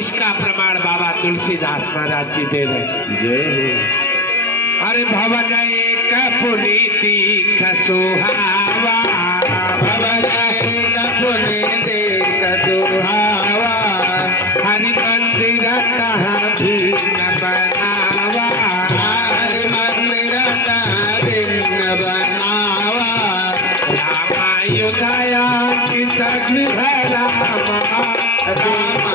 इसका प्रमाण बाबा तुलसीदास महाराज जी दे रहे। जय हो। अरे भवन एक पुनीति सुहावा, भवन एक पुनीति सुहावा, हरि मंदिर कहाँ भिन्न बनावा, हरि मंदिर कहाँ भिन्न बनावा, रामायुधया की तग रामा, राम